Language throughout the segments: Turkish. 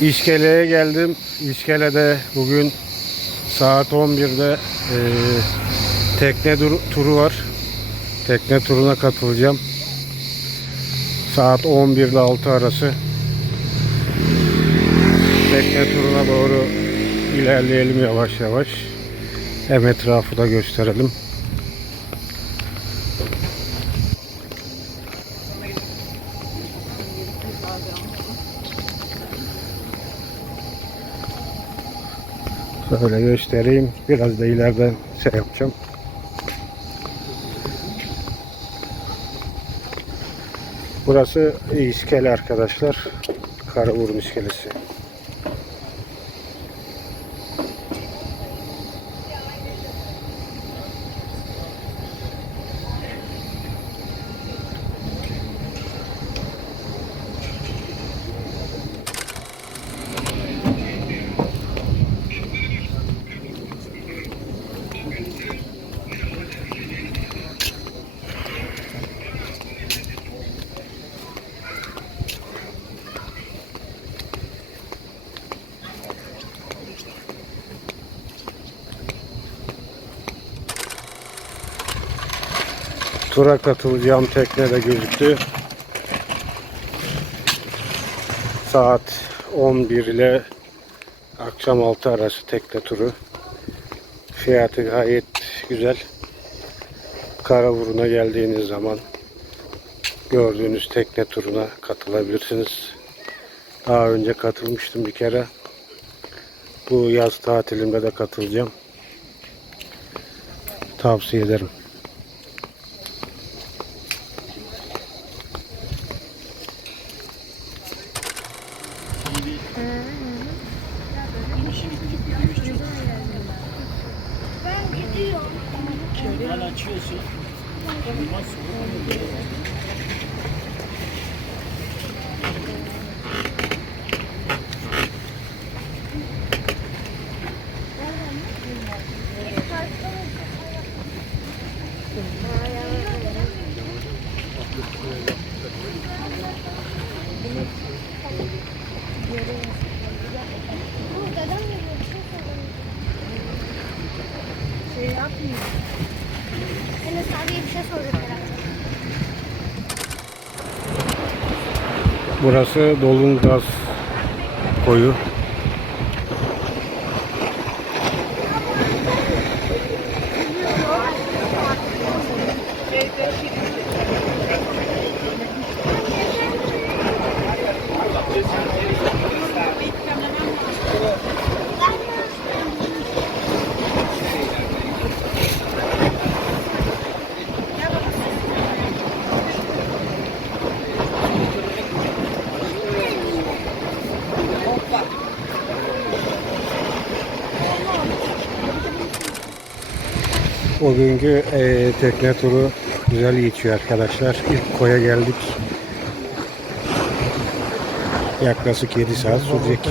İskele'ye geldim. İskele'de bugün saat 11'de e, tekne turu var. Tekne turuna katılacağım. Saat 11 ile 6 arası. Tekne turuna doğru ilerleyelim yavaş yavaş. Hem etrafı da gösterelim. Şöyle göstereyim. Biraz da ileriden şey yapacağım. Burası iskele arkadaşlar. Karaburun iskelesi. Tura katılacağım tekne de gözüktü. Saat 11 ile akşam 6 arası tekne turu. Fiyatı gayet güzel. Karaburun'a geldiğiniz zaman gördüğünüz tekne turuna katılabilirsiniz. Daha önce katılmıştım bir kere. Bu yaz tatilimde de katılacağım. Tavsiye ederim. Burası Dolungaz koyu. Bugünkü eee, tekne turu güzel geçiyor arkadaşlar. İlk koya geldik. Yaklaşık 7 saat sürecek.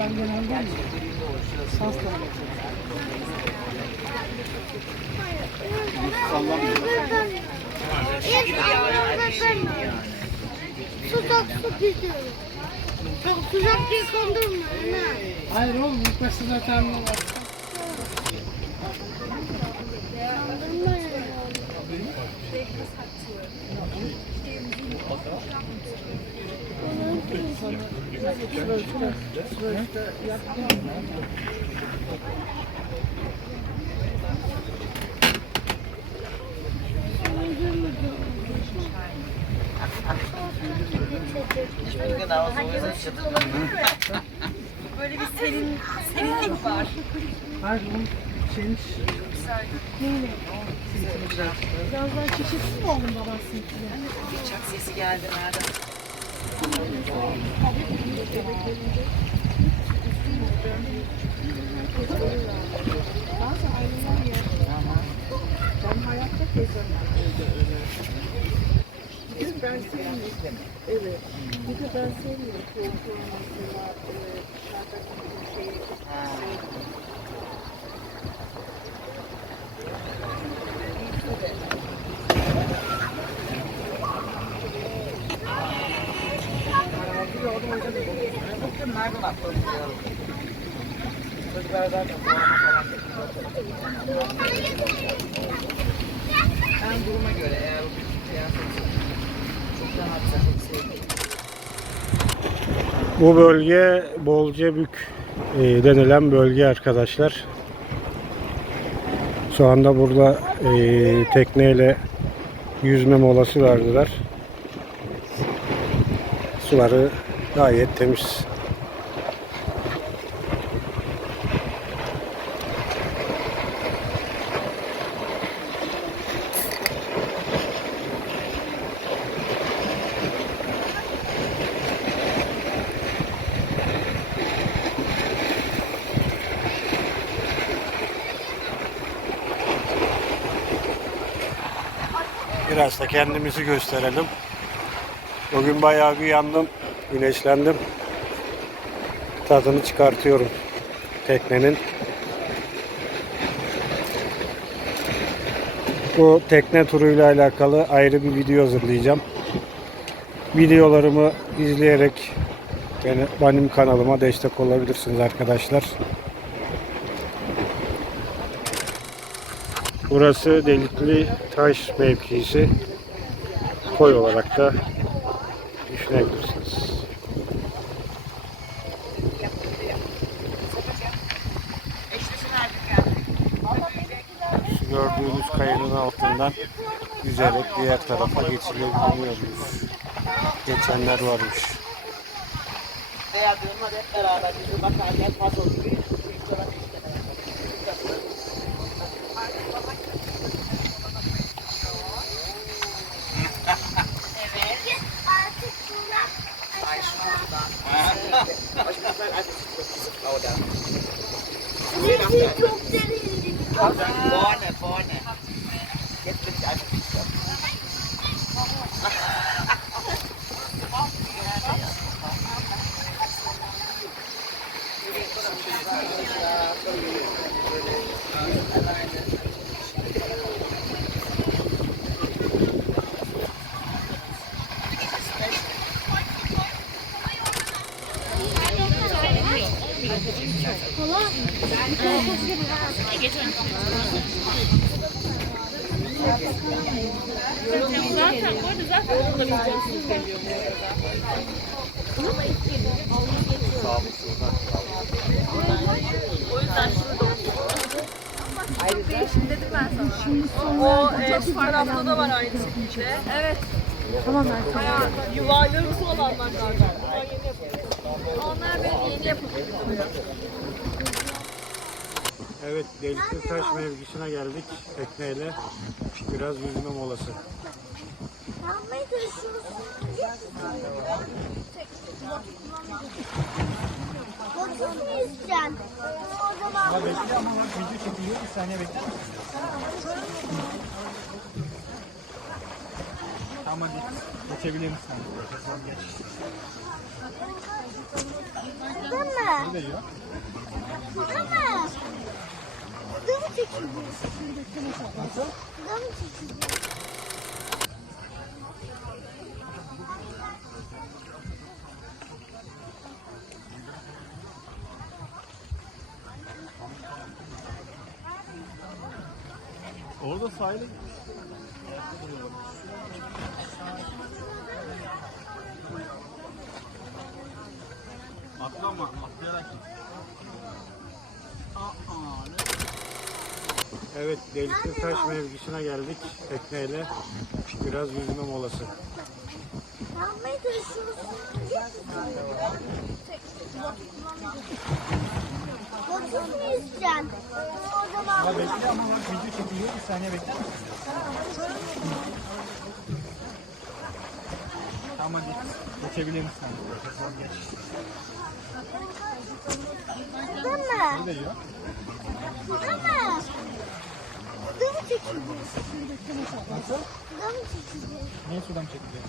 ben genelde Tuzak su gidiyor. Çok tuzak diye kandırma. Ne? Hayır oğlum başta zaten var. Kandırma ya. Böyle bir serin, serinlik var. Hayır oğlum şeyin Biraz daha çeşitli mi oğlum babasınınkiyle? Uçak sesi geldi nereden? Ben sevmiyorum. Evet. Bir de ben sevmiyorum. Koltuğu mesela e, Ben duruma göre eğer o rahatsa çok sevdiğim. Bu bölge Bolcabük e, denilen bölge arkadaşlar. Şu anda burada e, tekneyle yüzme molası verdiler. Suları gayet temiz. Biraz da kendimizi gösterelim. Bugün bayağı bir yandım, güneşlendim. Tadını çıkartıyorum teknenin. Bu tekne turuyla alakalı ayrı bir video hazırlayacağım. Videolarımı izleyerek beni, benim kanalıma destek olabilirsiniz arkadaşlar. Burası Delikli Taş mevkisi. Koy olarak da düşünebilirsiniz. Gördüğünüz kayanın altından yüzerek diğer tarafa geçilebiliyormuş. Geçenler varmış. Hadi hep beraber bizi bakarken fazla Ela vai. O e, şu tarafta da var aynı şekilde. Evet. Tamam Bayağı yuvarlarımsı olanlar zaten. Bunlar yeni yapılıyor. Onlar böyle yeni yapılıyor. Evet, Delikli Taş mevkisine geldik tekneyle. Biraz yüzme molası. Zaman Bekle ama bak video çekiliyor. Bir saniye bekle. Tamam hadi. Geçebilir misin? Değil mi? Burada yiyor. Değil mi? Burada mı çekildi? Burada mı çekildi? Orada sahile Evet, Delikli Taş mevkisine geldik tekneyle. Biraz yüzme molası. Boşuna mı yüzeceksin? O zaman Bekle ama bak video çekiliyor. Bir saniye bekle. Tamam hadi. Geçebilir misin? Geç. Burada mi? Burada mı çekildi? Burada mı çekildi? Niye sudan çekiliyor?